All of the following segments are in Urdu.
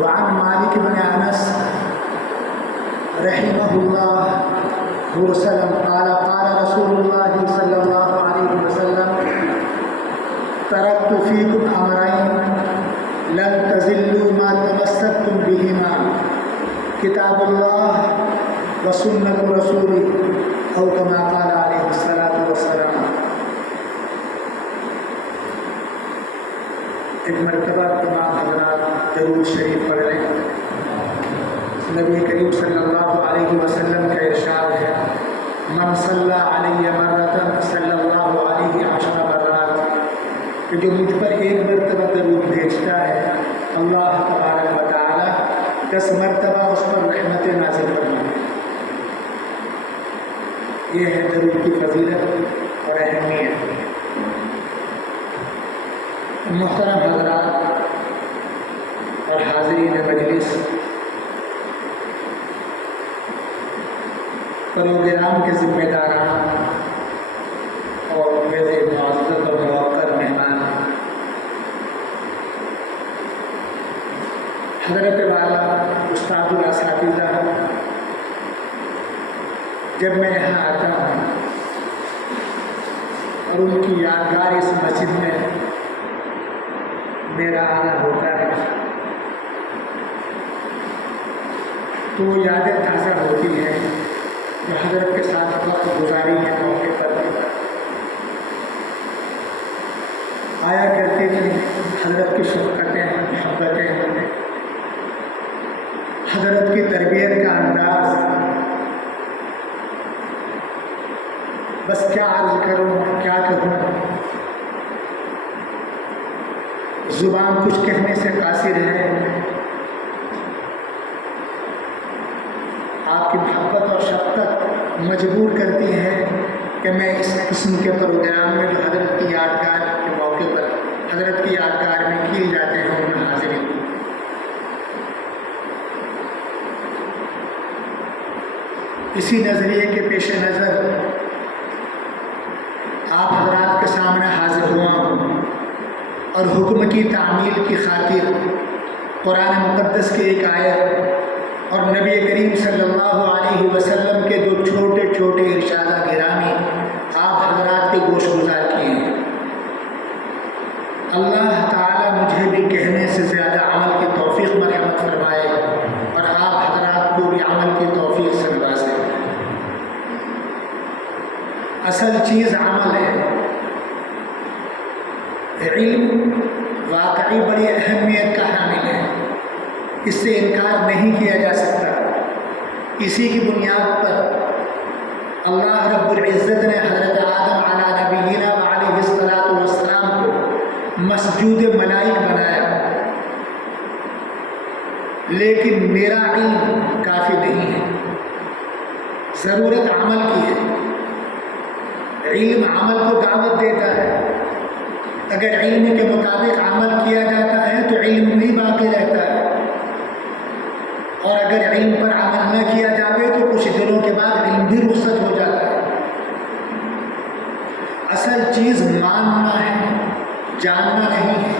وعن مالك بن انس رحمه الله وسلم قال قال رسول الله صلى الله عليه وسلم تركت فيكم امرين لن تزلوا ما تمسكتم بهما کتاب اللہ و سنت رسوله او كما قال علیہ الصلاۃ والسلام۔ ایک مرتبہ تمام حضرات درود شریف پڑھ لیں۔ نبی کریم صلی اللہ علیہ وسلم کا ارشاد ہے من صلی علیہ مرۃ صلی اللہ علیہ عشر مرات، کہ جو مجھ پر ایک مرتبہ درود بھیجتا ہے اللہ تبارک و تعالی 10 مرتبہ اس پر رحمتیں نازل فرمائے۔ یہ ہے درود کی فضیلت اور اہمیت۔ محترم حضرات اور حاضرین مجلس، پروگرام کے ذمہ داران اور میرے معزز اور موقر مہمان، حضرت والا استاد الاساتذہ، جب میں یہاں آتا ہوں اور ان کی یادگار اس مسجد میں میرا آنا ہوتا ہے تو وہ یادیں تازہ ہوتی ہیں جو حضرت کے ساتھ وقت گزاری کے موقع پر آیا کرتی تھی۔ حضرت کی شفقتیں، محبتیں، حضرت کی تربیت کا انداز، بس کیا عرض کروں، کیا کہوں، زبان کچھ کہنے سے قاصر ہے۔ آپ کی محبت اور شفقت مجبور کرتی ہے کہ میں اس قسم کے پروگرام میں جو حضرت کی یادگار کے موقع پر حضرت کی یادگار میں کیے جاتے ہیں ان میں حاضر ہوں۔ اسی نظریے کے پیش نظر آپ حضرات کے سامنے حاضر ہوا ہوں اور حکم کی تعمیل کی خاطر قرآن مقدس کی ایک آیت اور نبی کریم صلی اللہ علیہ وسلم کے 2 چھوٹے چھوٹے ارشادہ گرامی آپ حضرات کے گوش گزار کیے ہیں۔ اللہ تعالیٰ مجھے بھی کہنے سے زیادہ عمل کی توفیق مرحمت فرمائے اور آپ حضرات کو بھی عمل کی توفیق سے نوازے۔ اصل چیز عمل ہے۔ علم واقعی بڑی اہمیت کا حامل ہے، اس سے انکار نہیں کیا جا سکتا۔ اسی کی بنیاد پر اللہ رب العزت نے حضرت آدم علی نبینا وعلیہ الصلاۃ والسلام کو مسجود ملائک بنایا، لیکن میرا علم کافی نہیں ہے، ضرورت عمل کی ہے۔ علم عمل کو دعوت دیتا ہے۔ اگر علم کے مطابق عمل کیا جاتا ہے تو علم بھی باقی رہتا ہے، اور اگر علم پر عمل نہ کیا جائے تو کچھ دنوں کے بعد علم بھی رخصت ہو جاتا ہے۔ اصل چیز ماننا ہے، جاننا نہیں ہے۔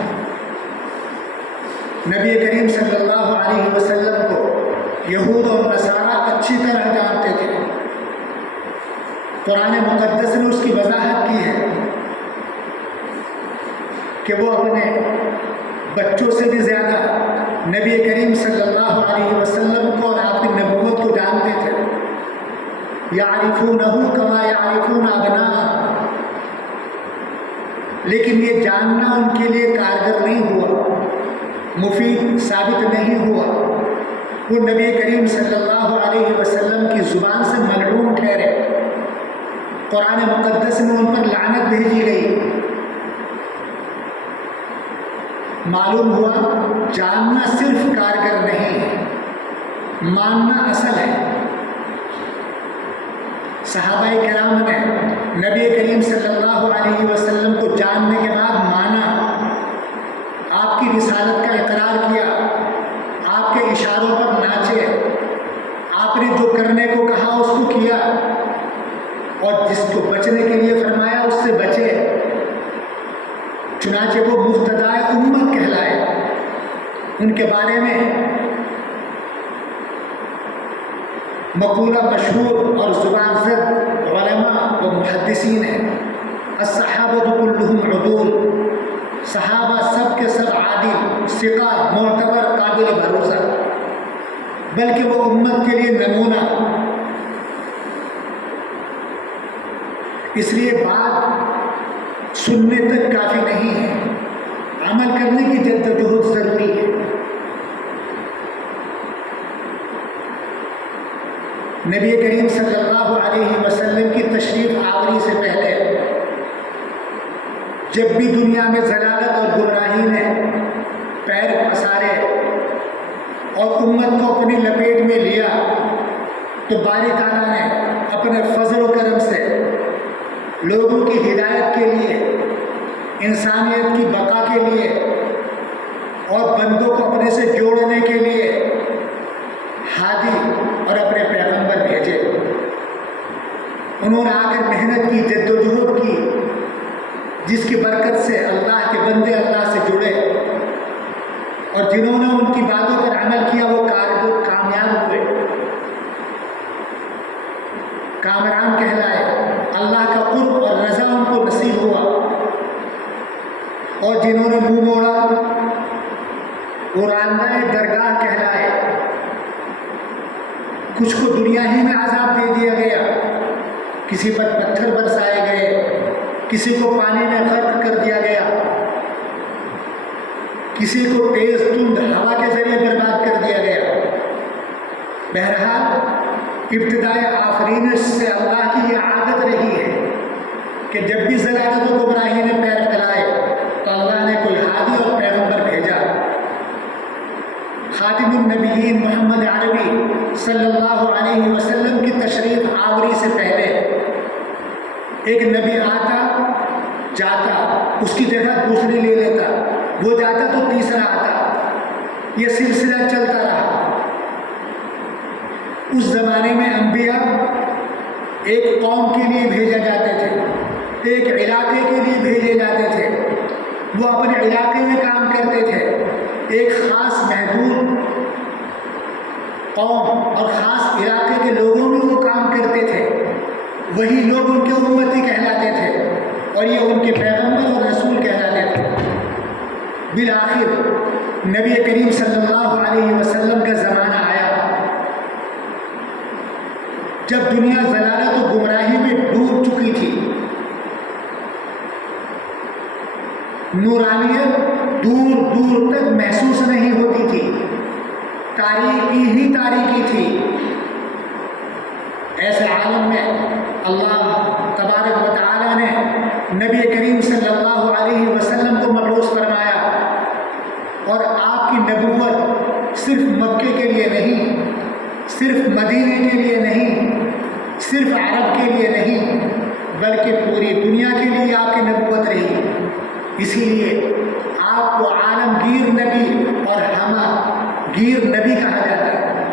نبی کریم صلی اللہ علیہ وسلم کو یہود اور نصارہ اچھی طرح جانتے تھے۔ قرآن مقدس نے اس کی وضاحت کی ہے کہ وہ اپنے بچوں سے بھی زیادہ نبی کریم صلی اللہ علیہ وسلم کو اور آپ کی نبوت کو جانتے تھے۔ یعرفونہ کما یعرفون ابناءہم، لیکن یہ جاننا ان کے لیے کارگر نہیں ہوا، مفید ثابت نہیں ہوا۔ وہ نبی کریم صلی اللہ علیہ وسلم کی زبان سے ملعون ٹھہرے۔ قرآن مقدس میں ان پر لعنت بھیجی گئی۔ معلوم ہوا جاننا صرف کارگر نہیں ہے، ماننا اصل ہے۔ صحابہ کرام نے نبی کریم صلی اللہ علیہ وسلم کو جاننے کے بعد مانا، آپ کی رسالت کا اقرار کیا، آپ کے اشاروں پر ناچے، آپ نے جو کرنے کو کہا اس کو کیا، اور جس کو بچنے کے لیے فرمایا اس سے بچے۔ چنانچہ وہ مقتدائے امت کہلائے۔ ان کے بارے میں مقولہ مشہور اور زبان زد علماء و محدثین ہیں، الصحابہ کلہم عدول، صحابہ سب کے سب عادل، ثقہ، معتبر، قابل بھروسہ، بلکہ وہ امت کے لیے نمونہ۔ اس لیے بات سننے تک کافی نہیں ہے، عمل کرنے کی جدوجہد ضروری ہے۔ نبی کریم صلی اللہ علیہ وسلم کی تشریف آوری سے پہلے جب بھی دنیا میں ضلالت اور گمراہی نے پیر پسارے اور امت کو اپنی لپیٹ میں لیا تو باری تعالیٰ نے اپنے فضل و کرم سے لوگوں کی ہدایت کے لیے، انسانیت کی بقا کے لیے اور بندوں کو اپنے سے جوڑنے کے لیے ہادی اور اپنے پیغمبر بھیجے۔ انہوں نے آ کر محنت کی، جدوجہد کی، جس کی برکت سے اللہ کے بندے اللہ سے جڑے، اور جنہوں نے ان کی باتوں پر عمل کیا وہ کامیاب ہوئے، کامران کہلائے، اللہ کا قرب اور رضا ان کو نصیب ہوا۔ اور جنہوں نے منہ موڑا وہ راندہ درگاہ کہلائے، کچھ کو دنیا ہی میں عذاب دے دیا گیا، کسی پر پتھر برسائے گئے، کسی کو پانی میں غرق کر دیا گیا، کسی کو تیز تند ہوا کے ذریعے برباد کر دیا گیا۔ بہرحال ابتدائے آفرینش سے اللہ کی یہ عادت رہی ہے کہ جب بھی ضلالت و گمراہی نے پیر پھیلائے تو اللہ نے کوئی ہادی اور پیغمبر بھیجا۔ خاتم النبیین محمد عربی صلی اللہ علیہ وسلم کی تشریف آوری سے پہلے ایک نبی آتا جاتا، اس کی جگہ دوسرے لے لیتا، وہ جاتا تو تیسرا آتا، یہ سلسلہ چلتا رہا۔ اس زمانے میں انبیاء ایک قوم کے لیے بھیجے جاتے تھے، ایک علاقے کے لیے بھیجے جاتے تھے، وہ اپنے علاقے میں کام کرتے تھے، ایک خاص محدود قوم اور خاص علاقے کے لوگوں میں وہ کام کرتے تھے، وہی لوگ ان کے امتی کہلاتے تھے اور یہ ان کے پیغمبر اور رسول کہلاتے تھے۔ بالآخر نبی کریم صلی اللہ علیہ وسلم کا زمانہ آیا جب دنیا ضلالت و گمراہی میں ڈوب چکی تھی، نورانیت دور دور تک محسوس نہیں ہوتی تھی، تاریکی ہی تاریکی تھی۔ ایسے عالم میں اللہ تبارک و تعالیٰ نے نبی کریم صلی اللہ علیہ وسلم کو مبعوث فرمایا، اور آپ کی نبوت صرف مکے کے لیے نہیں، صرف مدینے کے لیے نہیں، صرف عرب کے لیے نہیں، بلکہ پوری دنیا کے لیے آپ کی نبوت رہی۔ اسی لیے آپ کو عالمگیر نبی اور ہمہ گیر نبی کہا جاتا ہے۔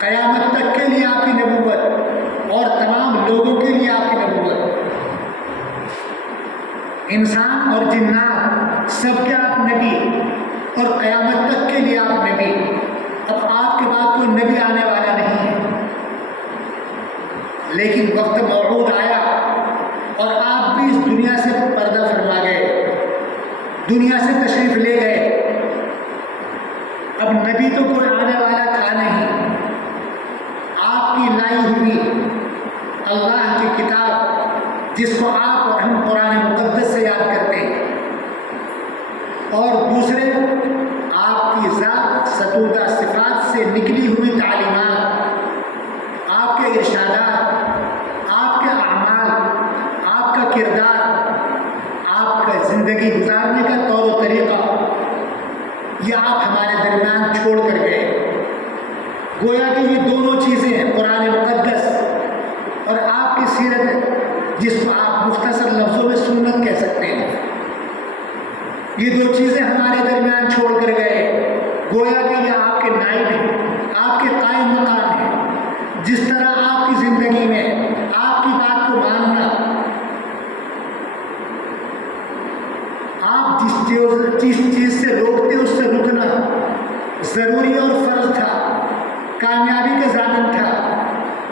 قیامت تک کے لیے آپ کی نبوت اور تمام لوگوں کے لیے آپ کی نبوت، انسان اور جنات سب کے آپ نبی، اور قیامت تک کے لیے آپ نبی۔ اب آپ کے بعد کوئی نبی آنے والا نہیں ہے، لیکن وقت موعود آیا اور آپ بھی اس دنیا سے پردہ فرما گئے، دنیا سے تشریف لے گئے۔ اب نبی تو کوئی آنے والا تھا نہیں، آپ کی لائی ہوئی اللہ کی کتاب جس کو آپ اور ہم قرآن مقدس سے یاد کرتے ہیں، اور دوسرے آپ کی ذات ستودہ صفات سے نکلی ہوئی تعلیمات، آپ کے ارشادات، آپ کے اعمال، آپ کا کردار، آپ کا زندگی گزارنے کا طور و طریقہ، یہ آپ ہمارے درمیان چھوڑ کر گئے۔ گویا کہ یہ دونوں چیزیں قرآن مقدس اور آپ کی سیرت، جس کو آپ مختصر لفظوں میں سنت کہہ سکتے ہیں، یہ دو چیزیں ہمارے درمیان چھوڑ کر گئے۔ گویا کہ یہ آپ کے نائب ہیں، آپ کے قائم مقام ہیں۔ جس طرح آپ کی زندگی میں آپ کی بات کو ماننا، آپ جس چیز سے روکتے اس سے رکنا، ضروری اور فرض تھا، کامیابی کا ضامن تھا،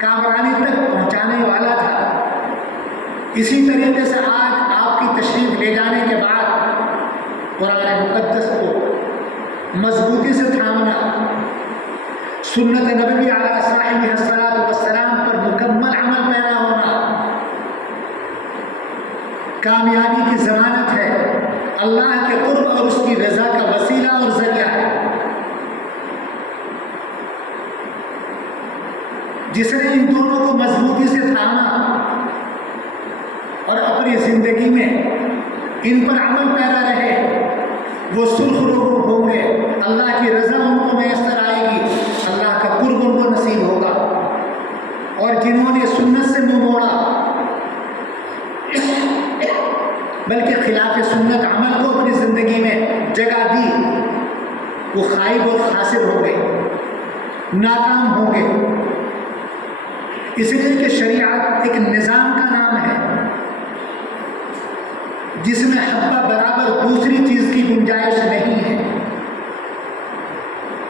کامرانی تک پہنچانے والا تھا۔ اسی طریقے سے آج آپ کی تشریف لے جانے کے بعد قرآن مقدس کو مضبوطی سے تھامنا، سنت نبوی علیہ صاحب الصلاۃ والسلام پر مکمل عمل پیرا ہونا کامیابی کی ضمانت ہے، اللہ کے قرب اور اس کی رضا کا وسیلہ اور ذریعہ ہے۔ جس نے ان دونوں کو مضبوطی سے تھاما اور اپنی زندگی میں ان پر عمل پیرا رہے، وہ سرخ رو ہوں گے، اللہ کی رضا ان کو میسر آئے گی، اللہ کا قرب ان کو نصیب ہوگا۔ اور جنہوں نے سنت سے منہ موڑا بلکہ خلاف سنت عمل کو اپنی زندگی میں جگہ دی، وہ خائب اور خاسر ہوں گے، ناکام ہوں گے۔ اس لیے کہ شریعت ایک نظام کا نام ہے جس میں حبہ برابر دوسری چیز کی گنجائش نہیں ہے۔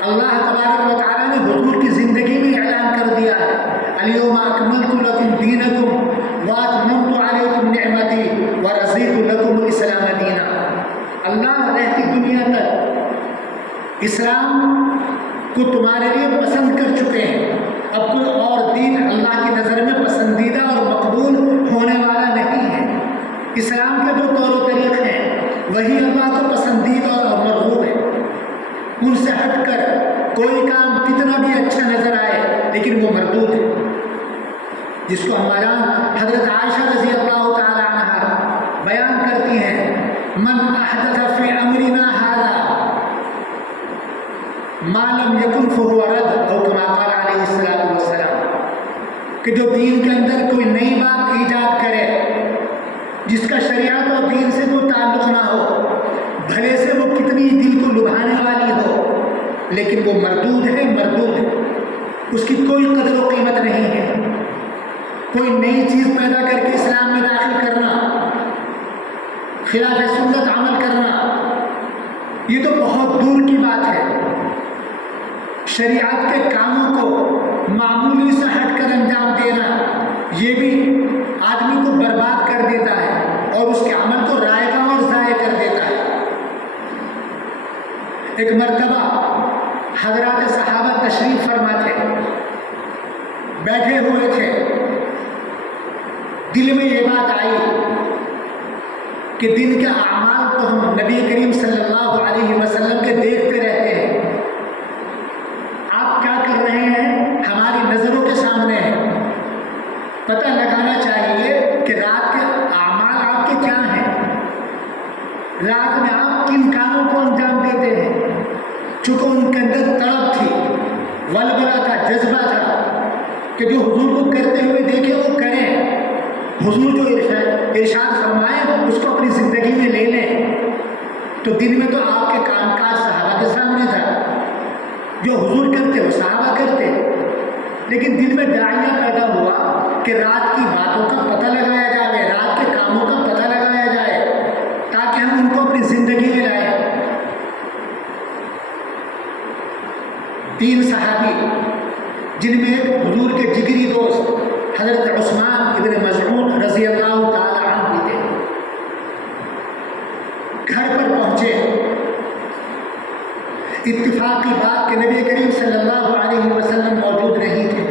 اللہ تبارک و تعالیٰ نے حضور کی زندگی میں اعلان کر دیا ہے، الیوم اکملت لکم دینکم واتممت علیکم نعمتی ورضیت لکم الاسلام دینا۔ اللہ رہتی دنیا تک اسلام کو تمہارے لیے پسند کر چکے ہیں، اب کوئی اور دین اللہ کی نظر میں پسندیدہ اور مقبول ہونے والا نہیں ہے۔ اسلام کے جو طور و طریق ہیں وہی اللہ کو پسندیدہ اور مرغوب ہے۔ ان سے ہٹ کر کوئی کام کتنا بھی اچھا نظر آئے لیکن وہ مردود ہے، جس کو ہمارا حضرت عائشہ رضی اللہ تعالی عنہ بیان کرتی ہیں، من احدث فی امرنا ھذا ما لم یکن فہو رد، او کما قال علیہ الصلوۃ والسلام، کہ جو دین کے اندر کوئی نئی بات ایجاد کرے جس کا شریعت اور دین سے کوئی تعلق نہ ہو، بھلے سے وہ کتنی دل کو لبھانے والی ہو، لیکن وہ مردود ہے، مردود ہے، اس کی کوئی قدر و قیمت نہیں ہے۔ کوئی نئی چیز پیدا کر کے اسلام میں داخل کرنا، خلاف سنت عمل کرنا، یہ تو بہت دور کی بات ہے۔ شریعت کے کاموں کو معمولی سے ہٹ کر انجام دینا، یہ بھی آدمی کو برباد کر دیتا ہے اور اس کے عمل کو رائگاں اور ضائع کر دیتا ہے۔ ایک مرتبہ حضرات صحابہ تشریف فرما تھے، بیٹھے ہوئے تھے، دل میں یہ بات آئی کہ دن کے اعمال تو ہم نبی کریم صلی اللہ علیہ وسلم کے دیکھتے رہتے ہیں، آپ کیا کر رہے ہیں ہماری نظروں کے سامنے ہے، پتہ لگانا چاہیے کہ رات کے اعمال آپ کے کیا ہیں، رات میں آپ کن کاموں کو انجام دیتے ہیں۔ چونکہ ان کے اندر تڑپ تھی، ولولہ تھا، جذبہ تھا کہ جو حضور کو کرتے ہوئے دیکھے وہ کریں، حضور جو ارشاد فرمائے اس کو اپنی زندگی میں لے لیں۔ تو دن میں تو آپ کے کام کاج صحابہ کے سامنے تھا، جو حضور کرتے وہ صحابہ کرتے، لیکن دل میں داعیہ پیدا ہوا کہ رات کی باتوں کا پتہ لگایا جائے، رات کے کاموں کا پتہ لگایا جائے تاکہ ہم ان کو اپنی زندگی میں لائیں۔ 3 صحابی جن میں ایک حضور کے جگری دوست حضرت عثمان ابن مظعون رضی اللہ تعالی عنہ تھے، گھر پر پہنچے، اتفاقی بات کہ نبی کریم صلی اللہ علیہ وسلم موجود نہیں تھے۔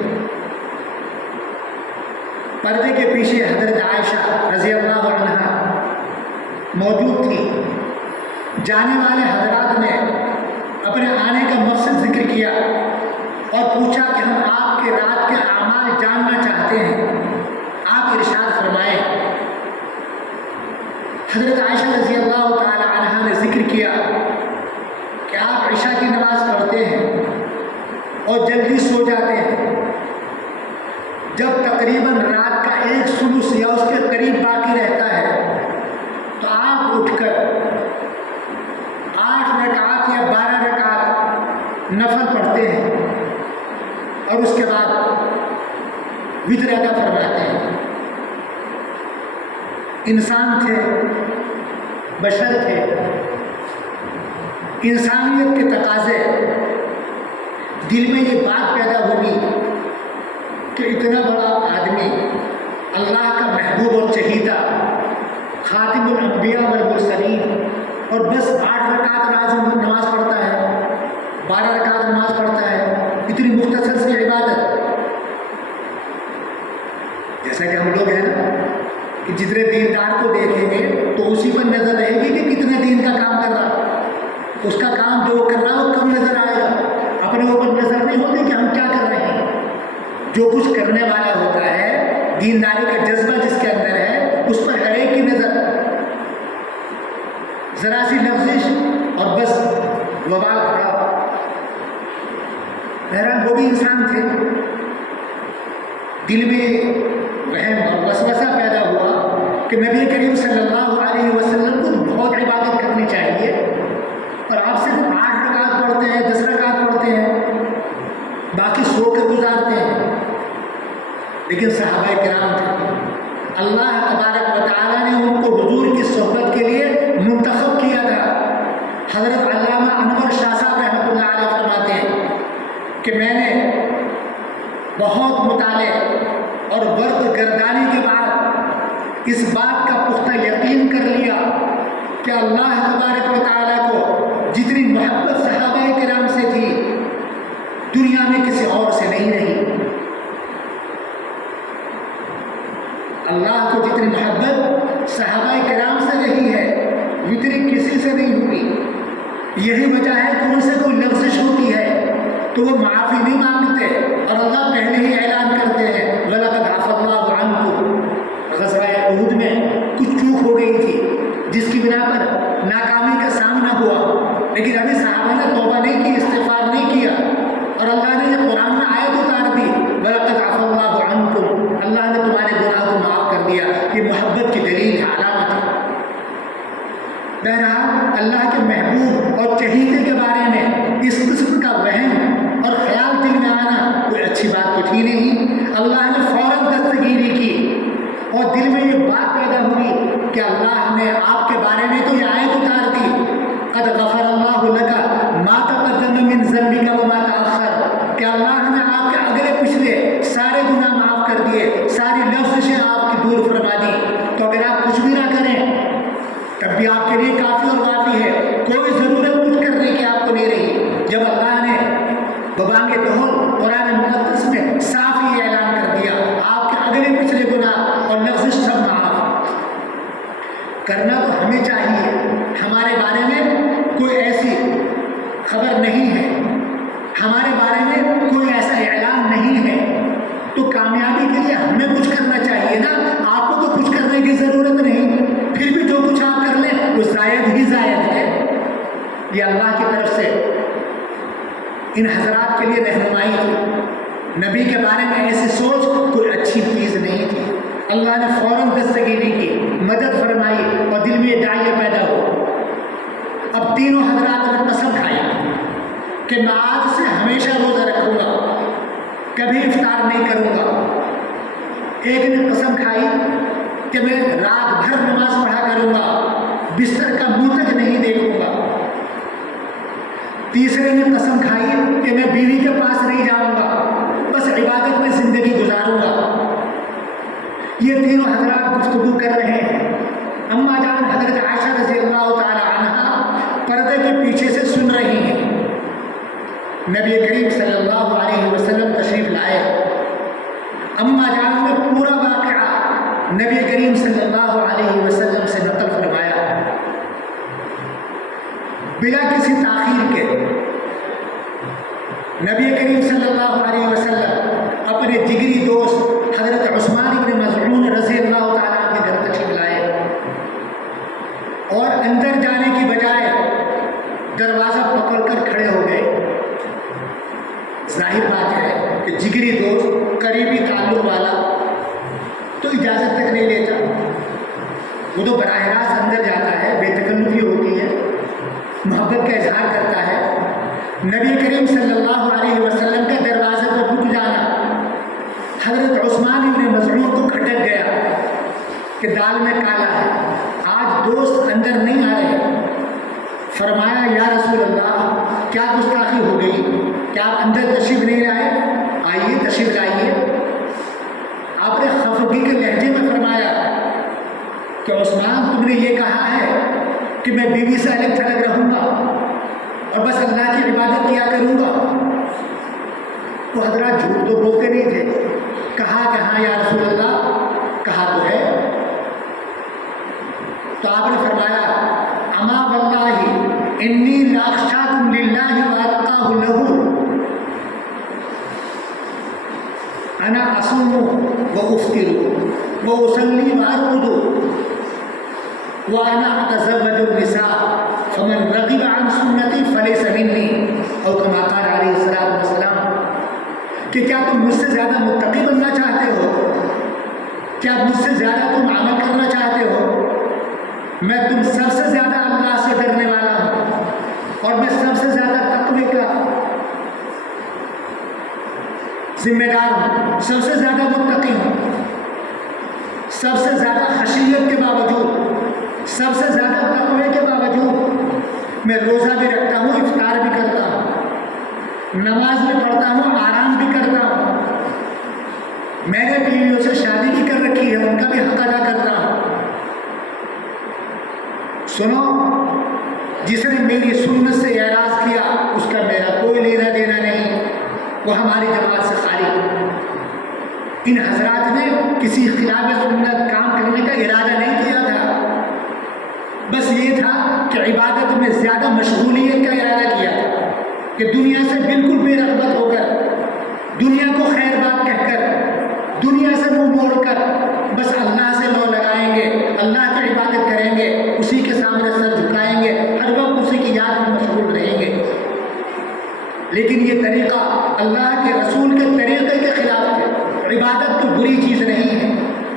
پردے کے پیچھے حضرت عائشہ رضی اللہ عنہا موجود تھی۔ جانے والے حضرات نے اپنے آنے کا مقصد ذکر کیا اور پوچھا کہ ہم آپ کے رات کے اعمال جاننا چاہتے ہیں، آپ ارشاد فرمائیں۔ حضرت عائشہ رضی اللہ تعالی عنہا نے ذکر کیا کہ آپ عشاء کی نماز پڑھتے ہیں اور جلدی سو جاتے ہیں، جب تقریباً رات کا 1/3 یا اس کے قریب باقی رہتا ہے تو آپ اٹھ کر 8 رکعات یا 12 رکعات نفل پڑھتے ہیں اور اس کے بعد وتر ادا فرماتے ہیں۔ انسان تھے، بشر تھے، انسانیت کے تقاضے دل میں یہ بات پیدا ہوگی کہ اتنا بڑا آدمی، اللہ کا محبوب اور چہیتا، خاتم الانبیاء والمرسلین، اور بس 8 رکعت نماز پڑھتا ہے، 12 رکعت نماز پڑھتا ہے، اتنی مختصر سی عبادت. جیسا کہ ہم لوگ ہیں نا کہ جتنے دیندار کو دیکھیں گے تو اسی پر نظر رہے گی کہ کتنے دین کا کام کر رہا، اس کا کام جو کر رہا وہ کم نظر آئے گا. اپنے اوپر نظر نہیں ہوتی کہ ہم کیا کر رہے ہیں. جو کچھ کرنے والا ہوتا ہے، دینداری کا جذبہ جس کے اندر ہے، اس پر ہر ایک کی نظر. ذرا سی لفزش اور بس وبال پڑا. بہرحال وہ بھی انسان تھے، دل میں وہم اور وسوسہ پیدا ہوا کہ نبی کریم صلی اللہ علیہ وسلم کو بہت عبادت کرنی چاہیے، اور آپ صرف 8 رکعت پڑھتے ہیں، 10 رکعت پڑھتے ہیں، باقی سو کر گزارتے ہیں. لیکن صحابہ کرام تھے، اللہ تبارک و تعالیٰ نے ان کو حضور کی صحبت کے لیے منتخب کیا تھا. حضرت علامہ انور شاہ صاحب رحمۃ اللہ علیہ فرماتے ہیں کہ میں نے بہت مطالعے اور ورد گردانی کے بعد اس بات کا پختہ یقین کر لیا کہ اللہ تبارک و تعالیٰ کو جتنی محبت صحابہ کرام سے تھی، دنیا میں کسی اور سے نہیں رہی. اللہ کو جتنی محبت صحابہ کرام سے رہی ہے، اتنی کسی سے نہیں ہوئی. یہی وجہ ہے کہ ان سے کوئی لفزش ہوتی ہے تو وہ معافی نہیں مانگتے، اور اللہ پہلے ہی اعلان کرتے ہیں وَلَقَدْ عَفَا اللَّهُ عَنْكُمْ. غزوہ احد میں کچھ چوک ہو گئی تھی جس کی بنا پر ناکامی کا سامنا ہوا، لیکن ابھی صحابہ نے توبہ نہیں کی، استغفار نہیں کیا، اور اللہ نے یہ قرآن میں آیت اتار دی وَلَقَدْ عَفَا اللَّهُ عَنْكُمْ. اللہ نے تمہارے گناہ کو معاف کر دیا. یہ محبت کی دلیل ہے، علامت ہے. بہرحال اللہ کے محبوب اور چہیتے کے بارے میں اس قسم کا وہم اور خیال دل میں آنا کوئی اچھی بات تو تھی نہیں. اللہ نے فوراً دستگیری کی اور دل میں یہ بات پیدا ہوئی کہ اللہ نے آپ کے بارے میں تو یہ آیت اتار دی قد غفر اللہ لک ما تقدم من ذنبک وما تأخر، کہ اللہ نے آپ کے اگلے پچھلے سارے گناہ معاف کر دیے، ساری لفزشیں آپ کی دور فرما دی. تو اگر آپ کچھ بھی نہ کریں تب بھی آپ کے لیے کافی اور کافی ہے. کوئی ضرورت کچھ کرنے کی آپ کو نہیں رہی. جب اللہ نے ببانگ ڈھول قرآن مقدس میں صاف ہی اعلان کر دیا آپ کے اگلے پچھلے گناہ اور لفظ سب معاف. کرنا تو ہمیں چاہیے. ہمارے بارے میں کوئی ایسی خبر نہیں ہے، ہمارے بارے میں کوئی ایسا اعلان نہیں ہے، تو کامیابی کے لیے ہمیں کچھ کرنا چاہیے نا. آپ کو تو کچھ کرنے کی ضرورت نہیں، پھر بھی جو کچھ آپ کر لیں وہ زائد ہی زائد ہے. یہ اللہ کی طرف سے ان حضرات کے لیے رہنمائی تھی. نبی کے بارے میں ایسی سوچ کوئی اچھی چیز نہیں تھی. اللہ نے فوراً دستگیری کی، مدد فرمائی اور دل میں داعیہ پیدا ہو. اب تینوں حضرات نے قسم کھائی کہ میں آج سے ہمیشہ روزہ رکھوں گا، کبھی افطار نہیں کروں گا. ایک نے قسم کھائی کہ میں رات بھر نماز پڑھا کروں گا، بستر کا منہ تک نہیں دیکھوں گا. تیسرے نے قسم کھائی کہ میں بیوی کے پاس نہیں جاؤں گا، بس عبادت میں زندگی گزاروں گا. یہ تینوں حضرات گفتگو کر رہے ہیں. اما جان حضرت عائشہ رضی اللہ تعالی عنہا پردے کے پیچھے سے سن رہی ہیں. نبی کریم صلی اللہ علیہ وسلم تشریف لائے. اما جان نے پورا واقعہ نبی کریم صلی اللہ علیہ وسلم سے نقل فرمایا بلا کسی تاخیر کے. نبی کریم صلی اللہ علیہ وسلم اپنے جگری دوست حضرت عثمان بن مظعون رضی اللہ تعالیٰ عنہ کے گھر تشریف لائے اور اندر جانے کی بجائے دروازہ پکڑ کر کھڑے ہو گئے. ظاہر بات ہے کہ جگری دوست، قریبی تعلق والا تو اجازت تک نہیں لیتا، وہ تو براہ راست اندر جاتا ہے، بے تکلفی ہوتی ہے، محبت کا اظہار کرتا ہے. نبی کریم صلی اللہ علیہ وسلم کا دروازے پر رک جانا حضرت عثمان بن مظعون کو کھٹک گیا کہ دال میں کالا ہے، آج دوست اندر نہیں آ رہے. فرمایا یا رسول اللہ کیا گستاخی ہو گئی؟ کیا آپ اندر تشریف نہیں لائے؟ آئیے تشریف لائیے۔ آپ نے خفگی کے لہجے میں فرمایا کہ عثمان تم نے یہ کہا ہے کہ میں بیوی سے الگ تھلگ رہوں گا اور بس اللہ کی عبادت کیا کروں گا؟ تو حضرات جھوٹ تو بولتے نہیں تھے، کہا کہ ہاں یا رسول اللہ، کہا تو ہے۔ تو آپ نے فرمایا اما واللہ انی لاخشاکم للہ واتقاہ لہ، انا اصوم وافطر واصلی وارقد وانا اتزوج النساء فمن رغب عن سنتی فلیس منی، او کما قال علیہ الصلوۃ والسلام، کہ کیا تم مجھ سے زیادہ متقی بننا چاہتے ہو؟ کیا مجھ سے زیادہ تم عمل کرنا چاہتے ہو؟ میں تم سب سے زیادہ اللہ سے ڈرنے والا ہوں اور میں سب سے زیادہ تقوی کا ذمہ دار ہوں، سب سے زیادہ متقی ہوں، سب سے زیادہ خشیت کے باوجود، سب سے زیادہ تقوی کے باوجود میں روزہ بھی رکھتا ہوں، افطار بھی کرتا ہوں، نماز بھی پڑھتا ہوں، آرام بھی کرتا ہوں، میں نے بیویوں سے شادی بھی کر رکھی ہے، ان کا بھی حق ادا کرتا ہوں۔ سنو، جس نے میری سنت سے اعراض کیا اس کا میرا کوئی لینا دینا نہیں، وہ ہماری جماعت سے خالی۔ ان حضرات نے کسی خلاف سنت کام کرنے کا ارادہ نہیں کیا تھا، بس یہ تھا کہ عبادت میں زیادہ مشغولیت کا ارادہ کیا تھا، کہ دنیا سے بالکل بے رغبت ہو کر، دنیا کو خیر بات کہہ کر، دنیا سے منہ موڑ کر بس اللہ سے لو لگائیں گے، اللہ کی عبادت کریں گے، اسی کے سامنے سر جھکائیں گے، ہر وقت اسی کی یاد میں مشغول رہیں گے۔ لیکن یہ طریقہ اللہ کے رسول کے طریقے کے خلاف ہے۔ عبادت تو بری چیز نہیں ہے،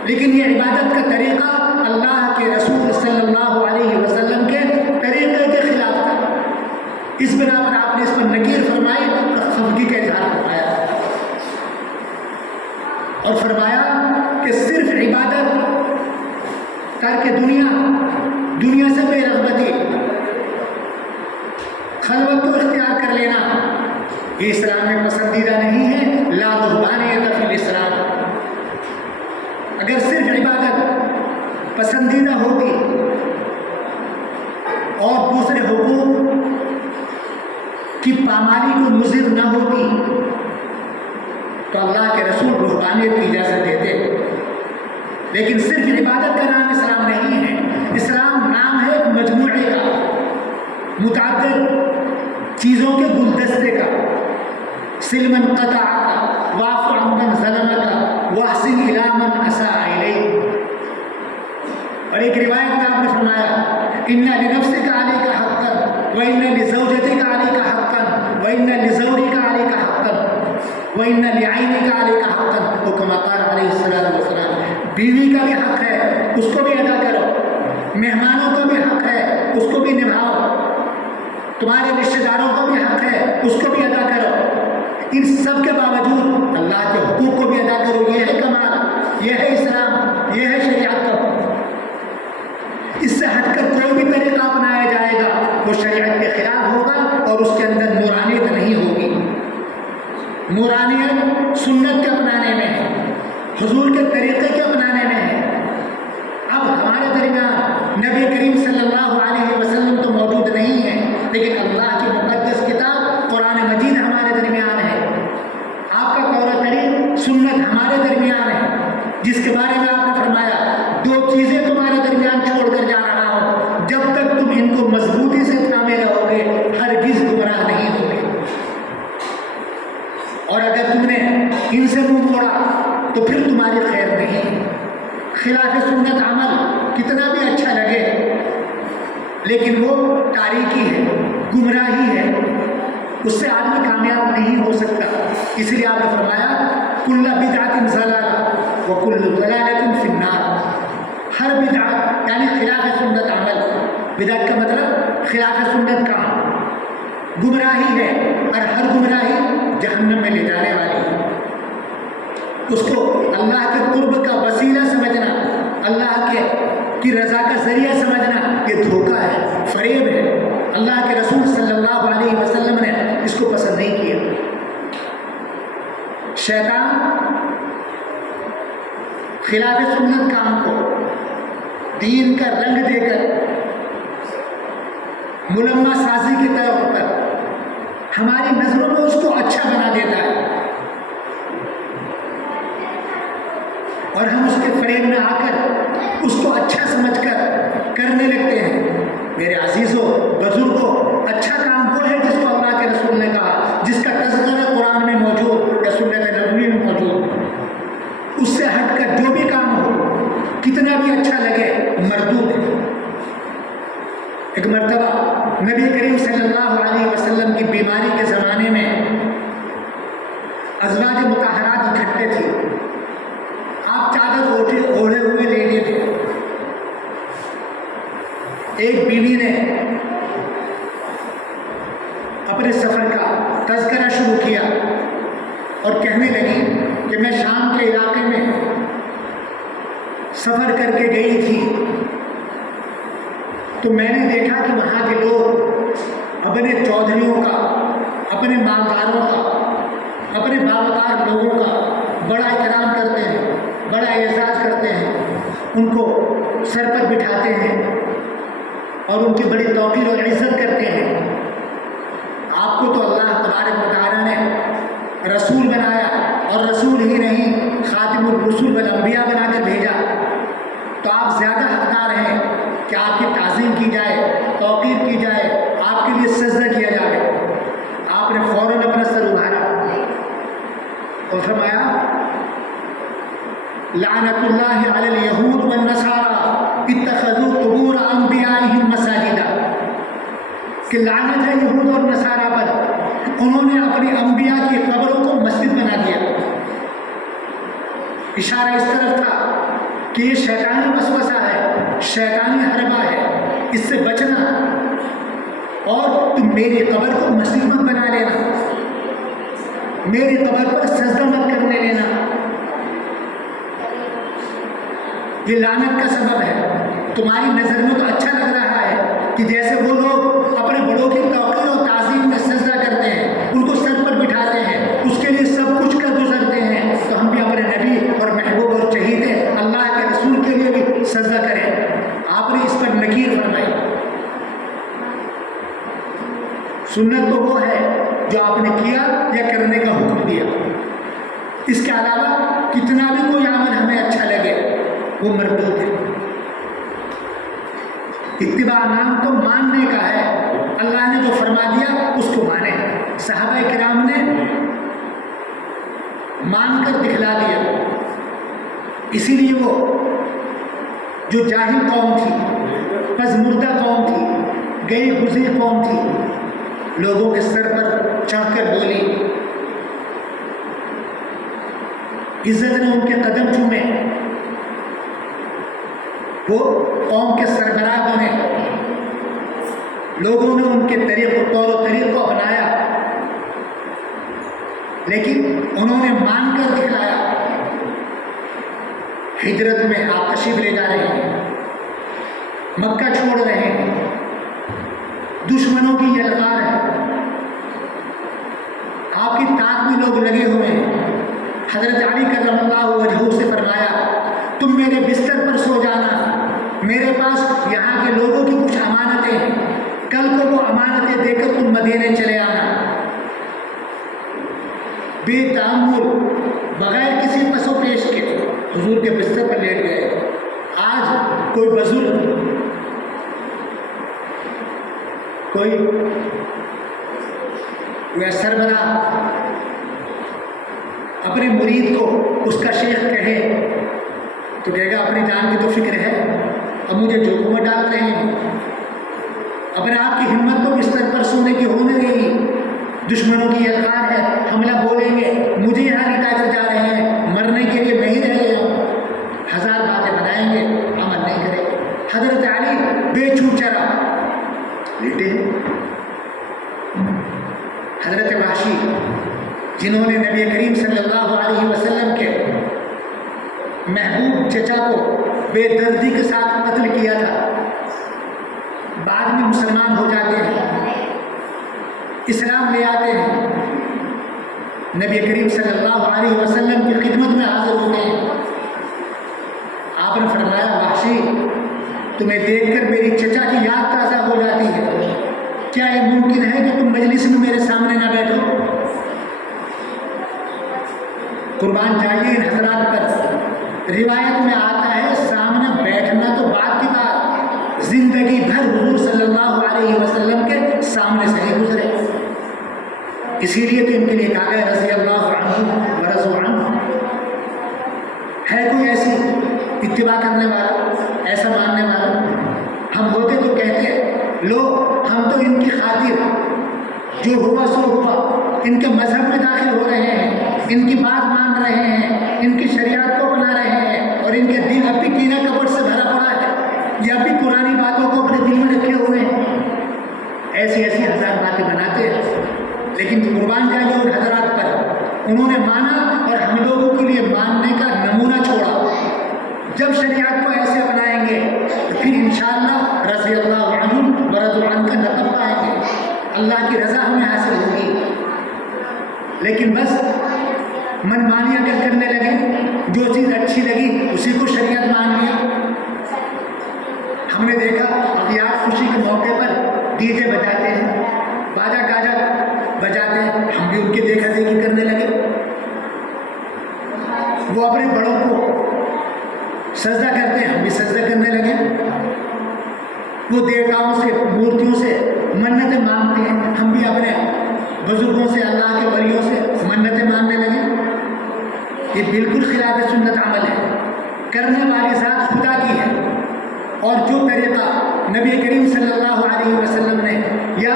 لیکن یہ عبادت کا طریقہ اللہ کے رسول صلی اللہ علیہ وسلم کے طریقے کے خلاف تھا۔ اس بنا پر آپ نے اس پر نکیر فرمائی اور خفگی کا اظہار فرمایا، اور فرمایا کہ صرف عبادت کر کے دنیا سے بے رغبتی، خلوت کو اختیار کر لینا، یہ اسلام میں پسندیدہ نہیں ہے۔ لا رہبانیت فی الاسلام۔ اگر صرف عبادت پسندیدہ ہوتی اور دوسرے حقوق کی پامالی کو مضر نہ ہوتی تو اللہ کے رسول رہبانیت کی اجازت دیتے، لیکن صرف عبادت کا نام اسلام نہیں ہے۔ اسلام نام ہے مجموعے کا، متعدد چیزوں کے گلدستے کا، سلمن قطع کا، واعف عمن ظلم کا، واحسن الی من اساء الیک۔ اور ایک روایت میں آپ نے فرمایا ان لنفسک علیک حقا وان لزوجتک علیک حقا وان لزوجک علیک حقا وان لعینک علیک حقا، وہ کما قال علیہ الصلوۃ والسلام۔ بیوی کا بھی حق ہے، اس کو بھی ادا کرو، مہمانوں کا بھی حق ہے، اس کو بھی نبھاؤ، تمہارے رشتہ داروں کا بھی حق ہے، اس کو بھی ادا کرو۔ ان سب کے باوجود اللہ کے حقوق کو بھی ادا کرو، یہ ہے کمال، یہ ہے اسلام، یہ ہے شریعت کا حکم۔ اس سے ہٹ کر کوئی بھی طریقہ اپنایا جائے گا وہ شریعت کے خلاف ہوگا اور اس کے اندر نورانیت نہیں ہوگی۔ نورانیت سنت کے اپنانے میں ہے، حضور کے طریقے کے اپنانے میں ہے۔ اب ہمارے درمیان نبی کریم صلی اللہ علیہ وسلم تو موجود نہیں ہے، لیکن اللہ کی مقدس کتاب قرآن مجید ہمارے درمیان ہے، آپ کا قول کریم سنت ہمارے درمیان ہے، جس کے بارے میں آپ نے فرمایا دو چیزیں تمہارے درمیان چھوڑ کر جا رہا ہوں، جب تک تم ان کو مضبوطی سے تھامے رہو گے ہرگز گمراہ نہیں ہوگے، اور اگر تم نے ان سے منہ موڑا تو پھر تمہاری خیر نہیں۔ خلاف سنت عمل کتنا بھی اچھا لگے لیکن وہ تاریکی ہے، گمراہی ہے، اس سے آدمی کامیاب نہیں ہو سکتا۔ اس لیے آپ نے فرمایا کل بدعۃ ضلالہ وکل ضلالۃ فی النار۔ ہر بدعت یعنی خلاف سنت عمل، بدعت کا مطلب خلاف سنت کام، گمراہی ہے، اور ہر گمراہی جہنم میں لے جانے والی ہے۔ اس کو اللہ کے قرب کا وسیلہ سمجھنا، اللہ کی رضا کا ذریعہ سمجھنا، یہ دھوکہ ہے، فریب ہے۔ اللہ کے رسول صلی اللہ علیہ وسلم نے اس کو پسند نہیں کیا۔ شیطان خلاف سنت کام کو دین کا رنگ دے کر ملمہ سازی کے طور پر ہماری نظروں میں اس کو اچھا بنا دیتا ہے، اور ہم اس کے فریب میں آ کر اس کو اچھا سمجھ کر کرنے لگتے ہیں۔ میرے عزیزوں، بزرگوں، اچھا کام وہ ہے جس کو اللہ کے رسول نے کہا، جس کا تذکرہ قرآن میں موجود یا سنت نبوی میں موجود۔ اس سے ہٹ کر جو بھی کام ہو، کتنا بھی اچھا لگے، مردود ہے۔ ایک مرتبہ نبی کریم صلی اللہ علیہ وسلم کی بیماری کے زمانے میں ازواج مطہرات اکٹھے تھے، آپ چادر اوڑھے ہوئے لیٹے تھے۔ ایک بیوی نے اپنے سفر کا تذکرہ شروع کیا اور کہنے لگی کہ میں شام کے علاقے میں سفر کر کے گئی تھی تو میں نے دیکھا کہ وہاں کے لوگ اپنے چودھریوں کا، اپنے مالداروں کا، اپنے باوقار لوگوں کا بڑا احترام کرتے ہیں، بڑا اعزاز کرتے ہیں، ان کو سر پر بٹھاتے ہیں اور ان کی بڑی توقیر اور عزت کرتے ہیں۔ آپ کو تو اللہ تبارک و تعالیٰ نے رسول بنایا، اور رسول ہی نہیں خاتم الرسول والانبیاء بنا کر بھیجا، تو آپ زیادہ حقدار ہیں کہ آپ کی تعظیم کی جائے، توقیر کی جائے، آپ کے لیے سجدہ کیا جائے۔ آپ نے فوراً اپنا سر اٹھایا اور فرمایا لعنت اللہ علی الیہود والنصارى اتخذوا قبور انبیائہم مساجدا، کہ لعنت ہے یہود اور نصارہ پر، انہوں نے اپنی انبیاء کی قبروں کو مسجد بنا دیا۔ اشارہ اس طرف تھا کہ یہ شیطانی وسوسہ ہے، شیطانی حربہ ہے، اس سے بچنا، اور تم میری قبر کو مسجد مت بنا لینا، میری قبر پر سجدہ مت کرنے لینا، یہ لعنت کا سبب ہے۔ تمہاری نظر میں تو اچھا لگ رہا ہے کہ جیسے وہ لوگ اپنے بڑوں کی توقیر اور تعظیم میں سجدہ کرتے ہیں، ان کو سر پر بٹھاتے ہیں، اس کے لیے سب کچھ کر گزرتے ہیں، تو ہم بھی اپنے نبی اور محبوب اور شہید اللہ کے رسول کے لیے بھی سجدہ کریں۔ آپ نے اس پر نکیر فرمائی۔ سنت تو وہ ہے جو آپ نے کیا یا کرنے کا حکم دیا، اس کے علاوہ کتنا بھی کوئی عمل ہمیں اچھا لگے وہ مردود ہے۔ اتباع نام تو ماننے کا ہے، اللہ نے جو فرما دیا اس کو مانے۔ صحابہ کرام نے مان کر دکھلا دیا، اسی لیے وہ جو جاہل قوم تھی، پزمردہ قوم تھی، گئی گزری قوم تھی، لوگوں کے سر پر چڑھ کر بولی، عزت نے ان کے قدم چومے، وہ قوم کے سربراہ بنے، لوگوں نے ان کے طور و طریق کو اپنایا، لیکن انہوں نے مان کر دکھلایا۔ ہجرت میں آپ تشریف لے جا رہے ہیں، مکہ چھوڑ رہے ہیں، دشمنوں کی یلغار ہے، آپ کی طاق میں لوگ لگے ہوئے ہیں۔ حضرت علی کرم اللہ وجہہ سے فرمایا تم میرے بستر پر سو جانا، میرے پاس یہاں کے لوگوں کی کچھ امانتیں ہیں، کل کو وہ امانتیں دے کر تم مدینے چلے آنا۔ بے تأمل، بغیر کسی پس و پیش کے حضور کے بستر پر لیٹ گئے۔ آج کوئی بزرگ، کوئی سربراہ اپنے مرید کو اس کا شیخ کہے تو کہے گا اپنی جان کی تو فکر ہے، اب مجھے جو حکومت ڈال رہے ہیں، اپنے آپ کی ہمت تو بستر پر سونے کی ہونے گئی، دشمنوں کی یلغار ہے، حملہ بولیں گے، مجھے یہاں لٹا کر جا رہے ہیں، مرنے کے لیے میں ہی رہ گیا ہوں، ہزار باتیں بنائیں گے، عمل نہیں کریں گے۔ حضرت علی بے چھو چرا لیٹے۔ حضرت وحشی جنہوں نے نبی کریم صلی اللہ علیہ وسلم کے محبوب چچا کو بے دردی کے ساتھ قتل کیا تھا، بعد میں مسلمان ہو جاتے ہیں، اسلام لے آتے ہیں، نبی کریم صلی اللہ علیہ وسلم کی خدمت میں حاضر ہوتے ہیں. آپ نے فرمایا وحشی تمہیں دیکھ کر میری چچا کی یاد تازہ ہو جاتی ہے، کیا یہ ممکن ہے کہ تم مجلس میں میرے سامنے نہ بیٹھو؟ قربان جائیے ان حضرات پر. روایت میں آتا ہے سامنے بیٹھنا تو بات کی بات، زندگی بھر حضور صلی اللہ علیہ وسلم کے سامنے سے ہی گزرے. اسی لیے تو ان کے لیے کہا گیا رضی اللہ عنہ ورضوا عنہ. ہے کوئی ایسی اتباع کرنے والا، ایسا ماننے والا؟ ہم ہوتے تو کہتے لو ہم تو ان کی خاطر جو ہوا سو ہوا، ان کے مذہب میں داخل ہو رہے ہیں، ان کی بات مان رہے ہیں، ان کی شریعت کو اپنا رہے ہیں، اور ان کے دل اب بھی کینہ کپٹ سے بھرا پڑا ہے، یہ اب بھی پرانی باتوں کو اپنے دل میں رکھے ہوئے ہیں. ایسی ایسی ہزار باتیں بناتے ہیں. لیکن قربان جائیے ان حضرات پر، انہوں نے مانا اور ہم لوگوں کے لیے ماننے کا نمونہ چھوڑا. جب شریعت کو ایسے بنائیں گے تو پھر انشاءاللہ رضی اللہ عنہ ورضوا عنہ کا لقب پائیں گے، اللہ کی رضا ہمیں حاصل ہوگی. لیکن بس من مانی اگر کرنے لگے، جو چیز اچھی لگی اسی کو شریعت مان لیا. ہم نے دیکھا اغیار خوشی کے موقع پر ڈی جے بجاتے ہیں، باجا گاجا بجاتے ہیں، ہم بھی ان کی دیکھا دیکھی کرنے لگے. وہ اپنے بڑوں کو سجدہ کرتے ہیں، ہم بھی سجدہ کرنے لگے. وہ دیوتاؤں سے مورتیوں سے منتیں مانگتے ہیں، ہم بھی اپنے بزرگوں سے اللہ کے ولیوں سے منتیں ماننے لگے. یہ بالکل خلاف سنت عمل ہے. کرنے والی ذات خدا کی ہے، اور جو طریقہ نبی کریم صلی اللہ علیہ وسلم نے یا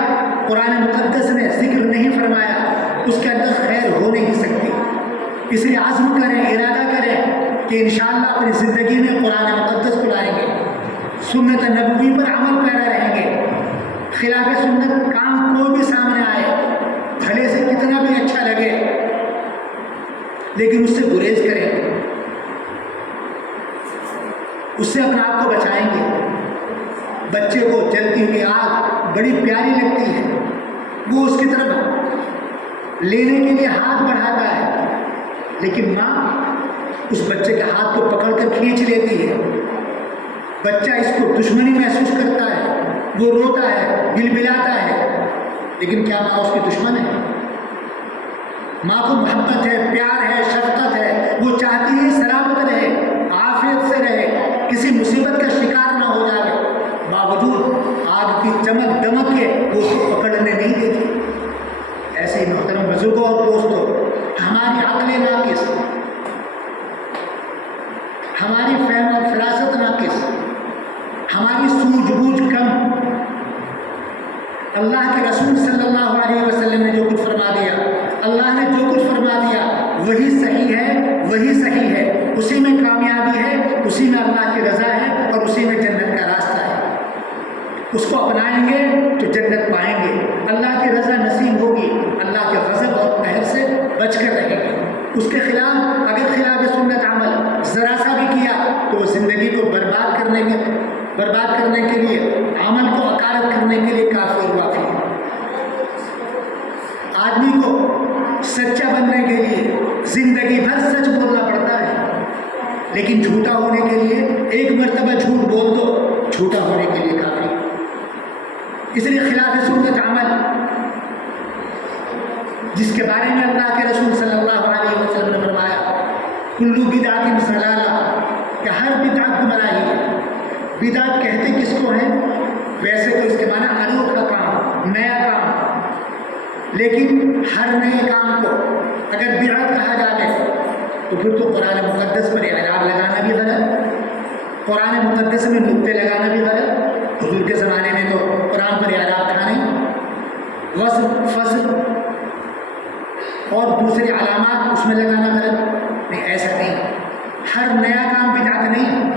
قرآن مقدس نے ذکر نہیں فرمایا اس کے اندر خیر ہو نہیں سکتی. اس لیے عزم کریں، ارادہ کریں کہ انشاءاللہ اپنی زندگی میں قرآن مقدس کو لائیں گے، سنت نبوی پر عمل پیرا رہیں گے. خلاف سنت کام کوئی بھی سامنے آئے، بھلے سے کتنا بھی اچھا لگے، لیکن اس سے گریز کریں، اس سے اپنے آپ کو بچائیں گے. بچے کو جلتی ہوئی آگ بڑی پیاری لگتی ہے، وہ اس کی طرف لینے کے لیے ہاتھ بڑھاتا ہے، لیکن ماں اس بچے کے ہاتھ کو پکڑ کر کھینچ لیتی ہے. بچہ اس کو دشمنی محسوس کرتا ہے، وہ روتا ہے، بلبلاتا ہے، لیکن کیا ماں اس کی دشمن ہے؟ ماں کو محبت ہے، پیار ہے، شفقت ہے، وہ چاہتی ہے سلامت رہے، عافیت سے رہے، کسی مصیبت کا شکار نہ ہو جائے. باوجود آگ کی چمک دمک کے وہ اس کو پکڑنے نہیں دیتی. ایسے ہی محترم بزرگوں اور دوستوں، ہماری عقل ناقص، ہماری فہم اور فراست ناقص، ہماری سوجھ بوجھ کم. اللہ کے رسول صلی اللہ علیہ وسلم نے جو کچھ فرما دیا، اللہ نے جو کچھ فرما دیا وہی صحیح ہے، وہی صحیح ہے، اسی میں کامیابی ہے، اسی میں اللہ کی رضا ہے، اور اسی میں جنت کا راستہ ہے. اس کو اپنائیں گے تو جنت پائیں گے، اللہ کی رضا نصیب ہوگی، اللہ کے غضب اور قہر سے بچ کر رہیں گے. اس کے خلاف اگر خلاف سنت عمل ذرا سا بھی کیا تو وہ زندگی کو برباد کرنے کے لیے، عمل کو اکارت کرنے کے لیے کافی اور وافی ہے. آدمی کو سچا بننے کے لیے زندگی بھر سچ بولنا پڑتا ہے، لیکن جھوٹا ہونے کے لیے ایک مرتبہ جھوٹ بول دو، جھوٹا ہونے کے لیے کافی. اس لیے خلاف سنت عمل جس کے بارے میں اللہ کے رسول صلی اللہ علیہ وسلم نے فرمایا کلو بدعت ضلالہ، کہ ہر بدعت گمراہی ہے. بدعت کہتے کس کو ہیں؟ ویسے تو اس کے معنی انوکھا کام، نیا کام، لیکن ہر نئے کام کو اگر بدعت کہا جائے تو پھر تو قرآن مقدس پر اعراب لگانا بھی غلط، قرآن مقدس میں نقطے لگانا بھی غلط. حضور کے زمانے میں تو قرآن پر اعراب تھا نہیں، وصل، فصل اور دوسری علامات اس میں لگانا غلط نہیں. ایسا نہیں، ہر نیا کام بدعت نہیں،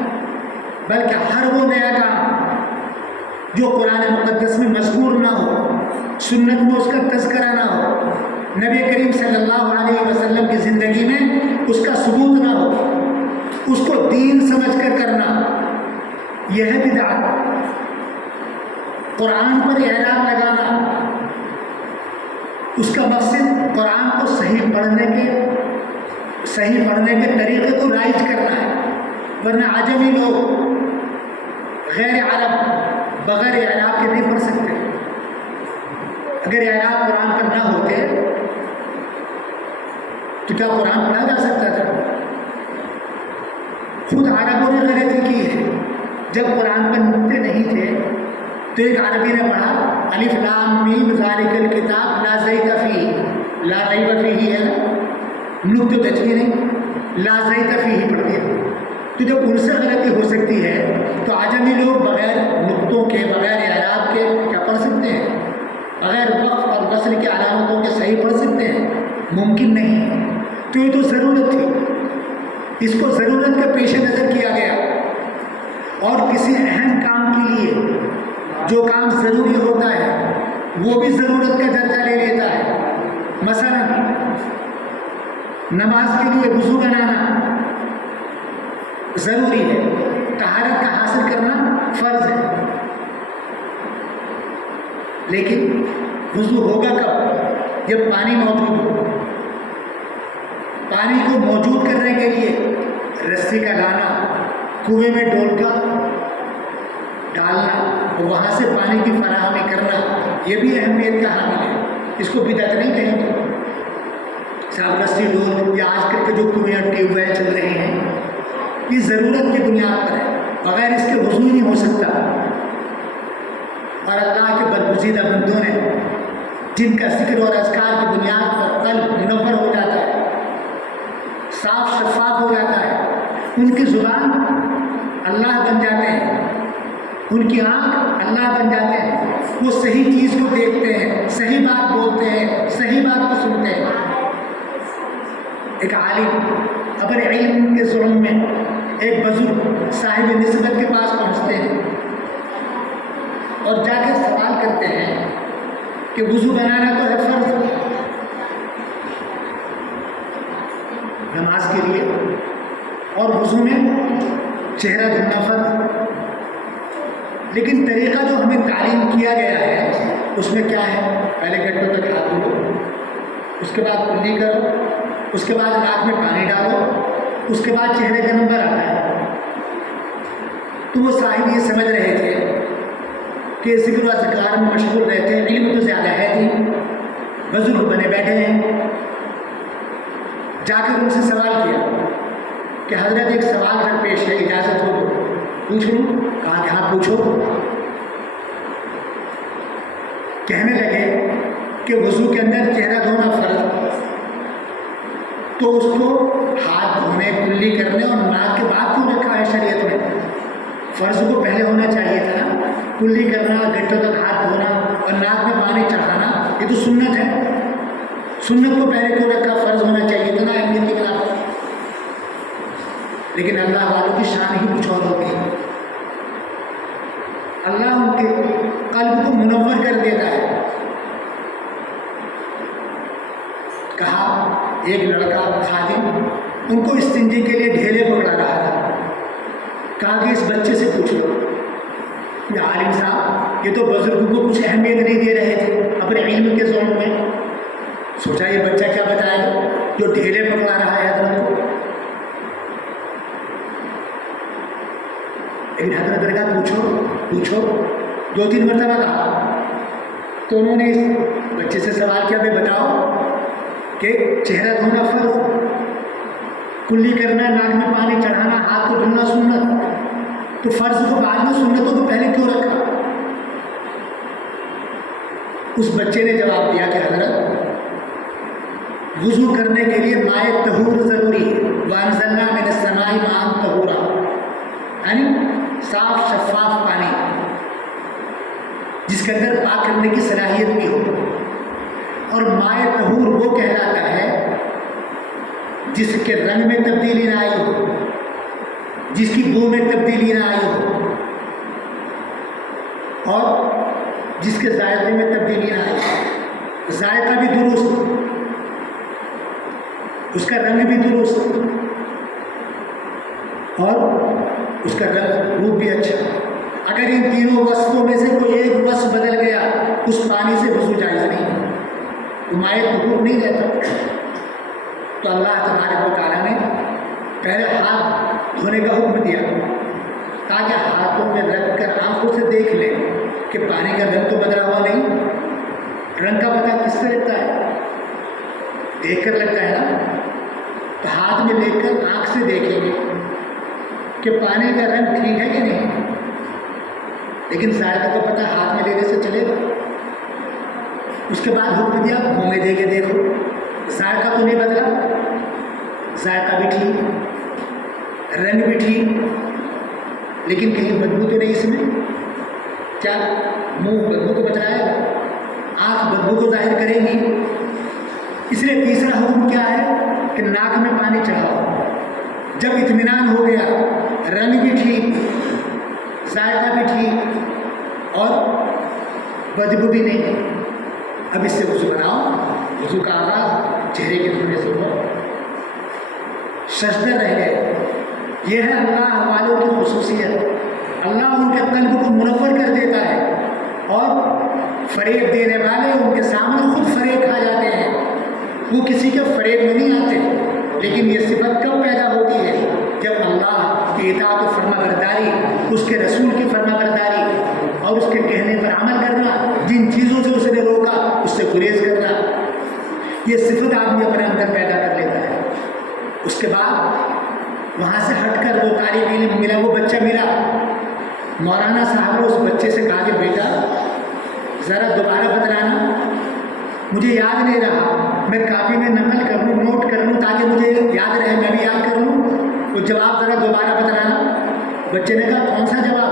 بلکہ ہر وہ نیا کام جو قرآن مقدس میں مذکور نہ ہو، سنت میں اس کا تذکرہ نہ ہو، نبی کریم صلی اللہ علیہ وسلم کی زندگی میں اس کا ثبوت نہ ہو، اس کو دین سمجھ کر کرنا، یہ ہے بدعت. قرآن پر اعراب لگانا، اس کا مقصد قرآن کو صحیح صحیح پڑھنے کے طریقے کو رائج کرنا ہے، ورنہ عجمی لوگ غیر عرب بغیر اعراب کے نہیں پڑھ سکتے۔ اگر اعراب قرآن پر نہ ہوتے تو کیا قرآن پڑھا جا سکتا تھا؟ خود عربوں نے غلطی کی ہے، جب قرآن پر نقطے نہیں تھے تو ایک عربی نے پڑھا الف لام میم ذالک الکتاب لا ریب فیہ، لا ریب فیہ ہے نا، نقطے تجوید نہیں، لا ریب فیہ پڑھ دیا۔ تو جب ان سے غلطی ہو سکتی ہے تو عجمی لوگ بغیر نقطوں کے بغیر اعراب کے کیا پڑھ سکتے ہیں؟ بغیر وقف اور وصل کے علامتوں کے صحیح پڑھ سکتے ہیں؟ ممکن نہیں۔ تو یہ تو ضرورت تھی، اس کو ضرورت کے پیش نظر کیا گیا، اور کسی اہم کام کے لیے جو کام ضروری ہوتا ہے وہ بھی ضرورت کا درجہ لے لیتا ہے۔ مثلا نماز کے لیے وضو بنانا ضروری ہے، طہارت کا حاصل کرنا فرض ہے، لیکن وضو ہوگا کب؟ جب پانی موجود ہو۔ پانی کو موجود کرنے کے لیے رسی کا لانا، کنویں میں ڈول کا ڈالنا اور وہاں سے پانی کی فراہمی کرنا، یہ بھی اہمیت کا حامل ہے، اس کو بدعت نہیں کہیں گے۔ صاحب رسی ڈول یا آج کل کے جو کنویں اور ٹیوب ویل چل رہے ہیں یہ ضرورت کی بنیاد پر ہے، بغیر اس کے وضو نہیں ہو سکتا۔ اور اللہ کے برگزیدہ بندوں نے جن کا ذکر اور اذکار کی بنیاد پر قلب منور ہو جاتا ہے، صاف شفاف ہو جاتا ہے، ان کی زبان اللہ بن جاتے ہیں، ان کی آنکھ اللہ بن جاتے ہیں، وہ صحیح چیز کو دیکھتے ہیں، صحیح بات بولتے ہیں، صحیح بات کو سنتے ہیں۔ ایک عالم ابر علم کے ظلم میں ایک بزرگ صاحب نسبت کے پاس پہنچتے ہیں اور جا کے سوال کرتے ہیں کہ وضو بنانا تو ہے فرض نماز کے لیے، اور وضو میں چہرہ دھونا فرض، لیکن طریقہ جو ہمیں تعلیم کیا گیا ہے اس میں کیا ہے؟ پہلے گٹوں تک ہاتھ دھو، اس کے بعد کلی کرو، اس کے بعد ناک میں پانی ڈالو، اس کے بعد چہرے کا نمبر آتا ہے۔ تو وہ صاحب یہ سمجھ رہے تھے کہ ذکر و اذکار میں مشغول رہتے ہیں، علم تو زیادہ ہے نہیں، بزرگ بنے بیٹھے ہیں۔ جا کر ان سے سوال کیا کہ حضرت ایک سوال در پیش ہے، اجازت ہو پوچھوں؟ کہا کہ ہاں پوچھو۔ کہنے لگے کہ وضو کے اندر چہرہ دھونا فرض، تو اس کو ہاتھ دھونے، کلی کرنے اور ناک کے بعد کیوں رکھا ہے شریعت میں؟ فرض کو پہلے ہونا چاہیے تھا نا، کلی کرنا، گٹوں تک ہاتھ دھونا اور ناک میں پانی چڑھانا، یہ تو سنت ہے، سنت کو پہلے کیوں رکھا؟ فرض ہونا چاہیے تھا نا اہمیت کے خلاف۔ لیکن اللہ والوں کی شان ہی کچھ اور ہوتی ہے، اللہ ان کے قلب کو منور کر دیتا ہے۔ کہا ایک لڑکا خادم ان کو استنجے کے لیے ڈھیلے پکڑا رہا تھا، کہا کہ اس بچے سے پوچھ لو۔ یہ عالم صاحب یہ تو بزرگوں کو کچھ اہمیت نہیں دے رہے تھے اپنے علم کے ظلم میں، سوچا یہ بچہ کیا بتائے گا جو ڈھیلے پکڑا رہا ہے حضرت کو۔ لیکن حضرت نے کہا پوچھو، 2-3 مرتبہ کہا، تو انہوں نے اس بچے سے سوال کیا، بھائی بتاؤ کہ چہرہ دھونا فرض، کلی کرنا، ناک میں پانی چڑھانا، ہاتھ کو دھونا سنت، تو فرض کو بعد میں سنتوں کو پہلے کیوں رکھا؟ اس بچے نے جواب دیا کہ حضرت وضو کرنے کے لیے مائع طہور ضروری ہے، وانزلنا من السماء ماء طہورا، یعنی صاف شفاف پانی جس کے اندر پاک کرنے کی صلاحیت بھی ہو۔ اور مائع طہور وہ کہلاتا ہے جس کے رنگ میں تبدیلی نہ آئی ہو، جس کی بو میں تبدیلی نہ آئی ہو، اور جس کے ذائقے میں تبدیلی نہ آئی ہو، ذائقہ بھی درست، اس کا رنگ بھی درست، اور اس کا رنگ روپ بھی اچھا۔ اگر ان تینوں وصفوں میں سے کوئی ایک وصف بدل گیا اس پانی سے وضو جائز نہیں، مائع طہور نہیں رہتا۔ تو اللہ تبارک و تعالیٰ نے پہلے ہاتھ دھونے کا حکم دیا تاکہ ہاتھوں میں رکھ کر آنکھوں سے دیکھ لیں کہ پانی کا رنگ تو بدلا ہوا نہیں. رنگ کا پتہ کس سے لگتا ہے؟ دیکھ کر لگتا ہے نا. تو ہاتھ میں لے کر آنکھ سے دیکھیں گے کہ پانی کا رنگ ٹھیک ہے کہ نہیں. لیکن ذائقہ تو پتہ ہاتھ میں لینے سے چلے گا. اس کے بعد حکم دیا منہ میں دے کے دیکھو, ذائقہ تو نہیں بدلا, ذائقہ بھی ٹھیک, رنگ بھی ٹھیک, لیکن کہیں بدبو تو نہیں اس میں. کیا منہ بدبو کو بتلائے گا؟ آنکھ بدبو کو ظاہر کرے گی. اس لیے تیسرا حکم کیا ہے کہ ناک میں پانی چڑھاؤ. جب اطمینان ہو گیا, رنگ بھی ٹھیک, ذائقہ بھی ٹھیک اور بدبو بھی نہیں, اب اس سے وضو بناؤ. وضو کا آغاز چہرے کے دھونے سے ہو. سجدے رہ گئے, یہ ہے اللہ والوں کی خصوصیت. اللہ ان کے قلب کو منور کر دیتا ہے اور فریب دینے والے ان کے سامنے خود فریب کھا جاتے ہیں. وہ کسی کے فریب میں نہیں آتے. لیکن یہ صفت کب پیدا ہوتی ہے؟ جب اللہ کی اطاعت و فرما برداری, اس کے رسول کی فرما برداری اور اس کے کہنے پر عمل کرنا, جن چیزوں سے اس نے روکا اس سے گریز کرنا, یہ صفت آدمی اپنے اندر پیدا کر لیتا ہے. اس کے بعد وہاں سے ہٹ کر وہ طالب علم ملا, وہ بچہ ملا, مولانا صاحب نے اس بچے سے کہا کہ بیٹا ذرا دوبارہ بتلانا, مجھے یاد نہیں رہا, میں کاپی میں نقل کر لوں, نوٹ کر لوں تاکہ مجھے یاد رہے, میں بھی یاد کر لوں. وہ جواب ذرا دوبارہ بتلانا. بچے نے کہا کون سا جواب؟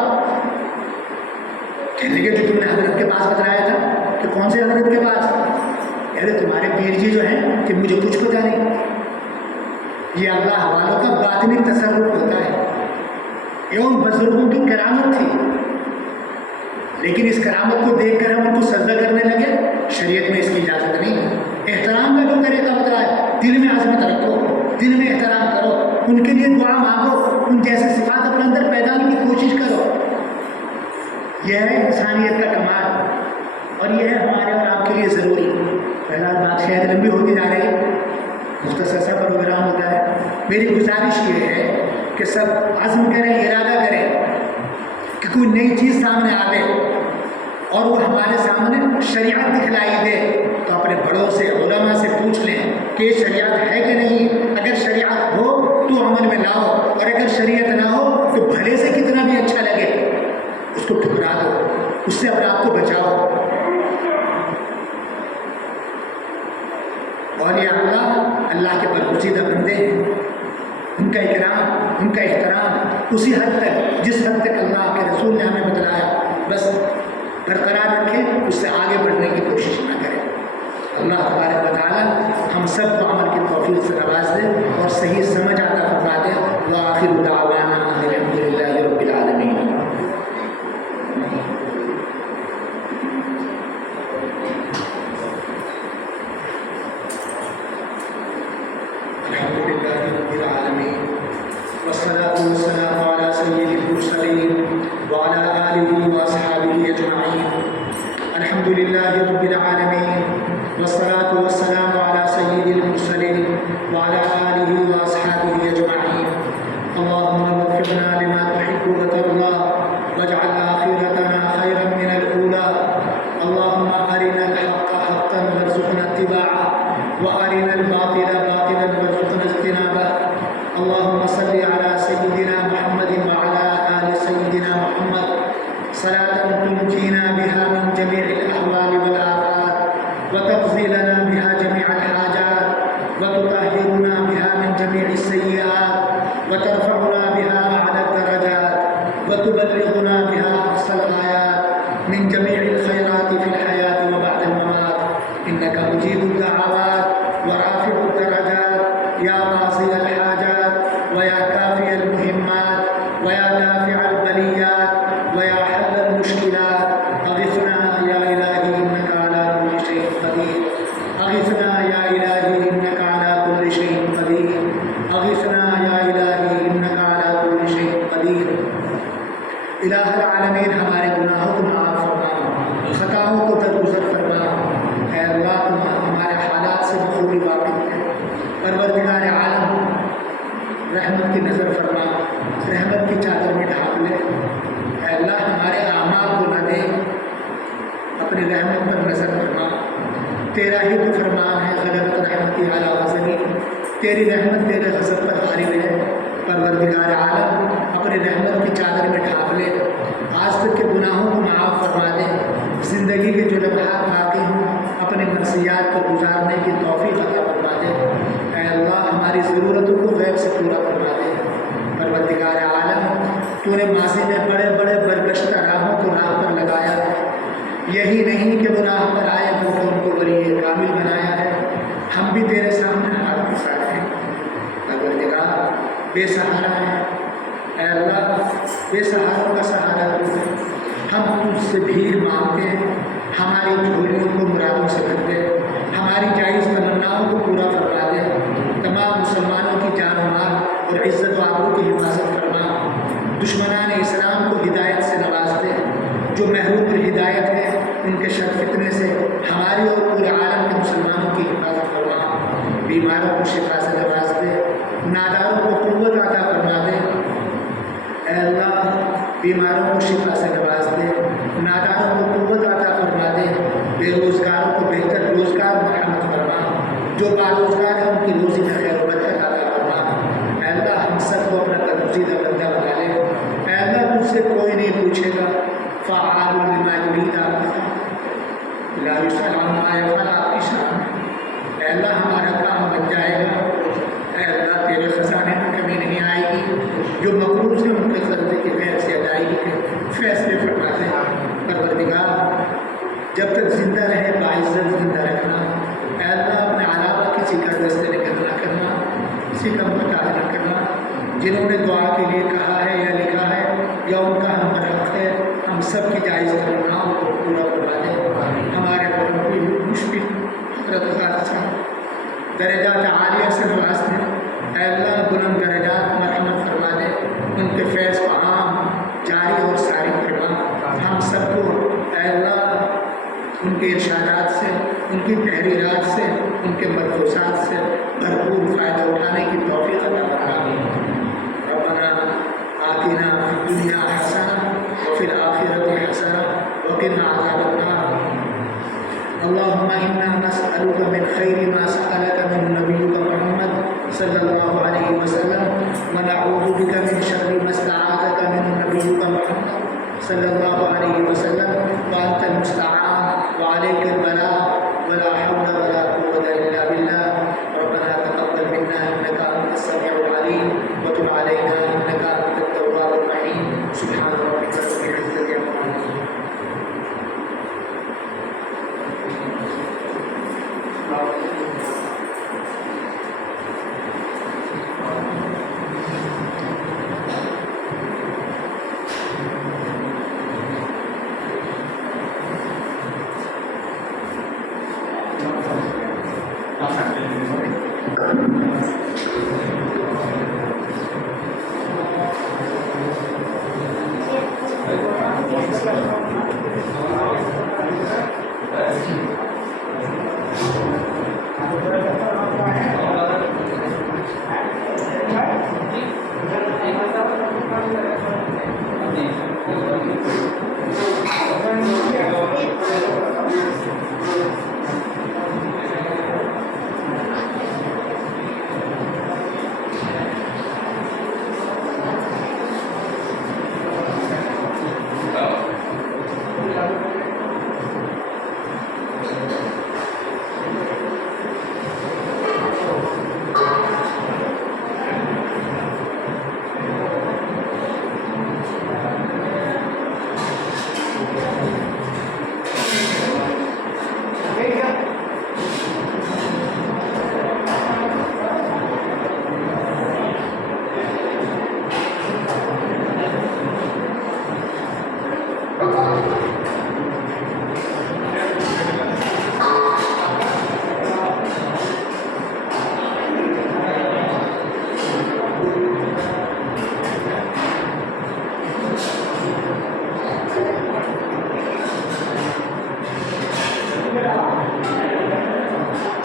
کہنے لگے جو تم نے حضرت کے پاس بتلایا تھا. کہ کون سے حضرت کے پاس؟ ارے تمہارے پیر جی جو ہیں کہ مجھے کچھ پتا نہیں. یہ اللہ والوں کا باطنی تصرف ہوتا ہے. یہ ان بزرگوں کی کرامت تھی, لیکن اس کرامت کو دیکھ کر ہم ان کو سجدہ کرنے لگے. شریعت میں اس کی اجازت نہیں. احترام کا جو طریقہ بتلایا, دل میں عظمت رکھو, دل میں احترام کرو, ان کے لیے دعا مانگو, ان جیسے صفات اپنے اندر پیدا کرنے کی کوشش کرو. یہ ہے انسانیت کا کمال, اور یہ ہے ہمارے اور آپ کے لیے ضروری. پہلا بات شاید لمبی ہوتی جا رہی ہے, مختصر سا پروگرام ہوتا ہے. میری گزارش یہ ہے کہ سب عزم کریں, ارادہ کریں کہ کوئی نئی چیز سامنے آوے اور وہ ہمارے سامنے شریعت دکھلائی دے, تو اپنے بڑوں سے, علماء سے پوچھ لیں کہ یہ شریعت ہے کہ نہیں. اگر شریعت ہو تو عمل میں لاؤ, اور اگر شریعت نہ ہو تو بھلے سے کتنا بھی اچھا لگے اس کو ٹھکرا دو, اس سے اپنے آپ کو بچاؤ. اور یہ اللہ کے برگزیدہ بندے ہیں, ان کا اکرام, ان کا احترام اسی حد تک جس حد تک اللہ کے رسول نے ہمیں بتلایا, بس برقرار رکھیں, اس سے آگے بڑھنے کی کوشش نہ کریں. اللہ تبارک و تعالی ہم سب کو عمل کی توفیق سے نواز دے اور صحیح سمجھ عطا فرما دے. وآخر دعوانا الحمد للہ رب العالمین. والصلاة والسلام على سيد المرسلين وعلى آله وأصحابه أجمعين. الحمد لله رب العالمين والصلاة والسلام على سيد المرسلين وعلى آله وأصحابه أجمعين. اللهم وفقنا لما تحب وترضى واجعل آخرتنا خيرا من الأولى. اللهم أرنا الحق حقا وارزقنا اتباعه وأرنا الباطل باطلا وارزقنا اجتنابه. اللهم صل على سيدنا محمد وعلى آل سيدنا محمد صلاة تنجينا بها من جميع الأحوال والآفات وتقضي لنا بها جميع الحاجات وتطهرنا بها من جميع السيئات وترفعنا بها أعلى الدرجات وتبلغنا بها أقصى الغايات من جميع الخيرات في الحياة وبعد الممات. إنك مجيب الدعوات ورافع الدرجات يا قاضي الحاجات ويا كافي المهمات ويا دافع البليات ويا حل المشكلات. أغثنا يا إلهي إنك على كل شيء قدير. أغثنا يا إلهي إنك على كل شيء قدير. أغثنا يا إلهي إنك على كل شيء قدير. الہ العالمین ہمارے گناہوں کو معاف فرما, خطاؤں کو درگزر فرما. اے اللہ تم ہمارے حالات سے بخوبی واقف ہے. پروردگار رحمت کی نظر فرما، رحمت کی چادر میں ڈھانپ لے۔ اے اللہ ہمارے اعمال کو نہ دے، اپنی رحمت پر نظر فرما۔ تیرا ہی تو فرمان ہے غلبت رحمتی علی غضبی، تیری رحمت تیرے غضب پر غالب ہے۔ پروردگار عالم اپنی رحمت کی چادر میں ڈھانپ لے، آج تک کے گناہوں کو معاف فرما دے، زندگی کے جو لمحات باقی ہوں اپنی مرضیات کو گزارنے کی توفیق عطا فرما دے۔ اے اللہ ہماری ضرورتوں کو غیب سے پورا فرما دے۔ پروردگار عالم تو نے ماضی میں بڑے بڑے برگشتہ راہوں کو راہ پر لگایا ہے، یہی نہیں کہ وہ راہ پر آئے بلکہ ان کو ولی کامل بنایا ہے۔ ہم بھی تیرے سامنے ہاتھ کے ساتھ ہیں، پروردگار بے سہارا ہے۔ اے اللہ بے سہاروں کا سہارا تو ہے، ہم تجھ سے بھیک مانگتے ہیں، ہماری جھولیوں کو مرادوں سے بھر دے، ہماری جائز تمناؤں کو پورا فرما دے، تمام مسلمانوں کی جان و مال اور عزت و آبرو کی حفاظت فرما، دشمنان اسلام کو ہدایت سے نواز دے، جو محروم ہدایت ہے ان کے شر فتنے سے ہماری اور پورے عالم کے مسلمانوں کی حفاظت فرما، بیماروں کو شفا سے نواز دے، ناداروں کو قوت عطا فرما دے۔ اے اللہ بیماروں کو شفا سے نواز دے، ناداروں کو قوت عطا فرما دے، بے روزگاروں کو بہتر روزگار مرحمت فرما، جو باروزگار ہیں ان کی روزی میں خیر و برکت عطا فرما۔ اے اللہ ہم سب کو اپنا برگزیدہ بندہ بنا لے۔ اے اللہ تجھ سے کوئی نہیں پوچھے گا، فعال لما یرید، لا یسأل عما یفعل، آپ کی شان ہے۔ اے اللہ ہمارا کام بن جائے گا، اے اللہ تیرے خزانے میں کمی نہیں آئے گی، جو مقروض ہیں ان کے قرضے کی غیر سے ادائیگی کے فیصلے فرماتے ہیں۔ پروردگار جب تک زندہ رہے باعزت زندہ رکھنا، اے اللہ اپنے علاوہ کسی کا دست نکل نہ کرنا، کسی کا محتاج نہ کرنا، جنہوں نے دعا کے لیے کہا ہے یا لکھا ہے یا ان کا ہم پر حق ہے، ہم سب کی جائز تمناؤں کو پورا کروا دے۔ ہمارے پر کوئی مشکل حضرت حادثہ درجات عالیہ سے واسطے، اے اللہ بلند درجات مرحمت فرما دے، ان کے فیض کو عام جاری اور ساری فرما۔ ہم سب کو اے اللہ ان کے ارشادات سے، ان کی تحریرات سے، ان کے ملفوظات سے بھرپور فائدہ اٹھانے کی توفیق عطا فرما۔ ربنا آتنا فی الدنیا حسنہ وفی الآخرۃ حسنہ وقنا عذاب النار۔ اللهم إنا نسألك من خير ما سألك من نبيك محمد صلى الله عليه وسلم، ونعوذ بك من شر ما استعاذك من نبيك محمد صلى الله عليه وسلم، وأنت المستعان وعليك البلاغ ولا حول ولا قوة إلا بالله۔ ربنا تقبل منا إنك أنت السميع العليم وتب علينا إنك أنت التواب الرحيم۔ سبحان ربك رب العزة عما يصفون۔ Thank you.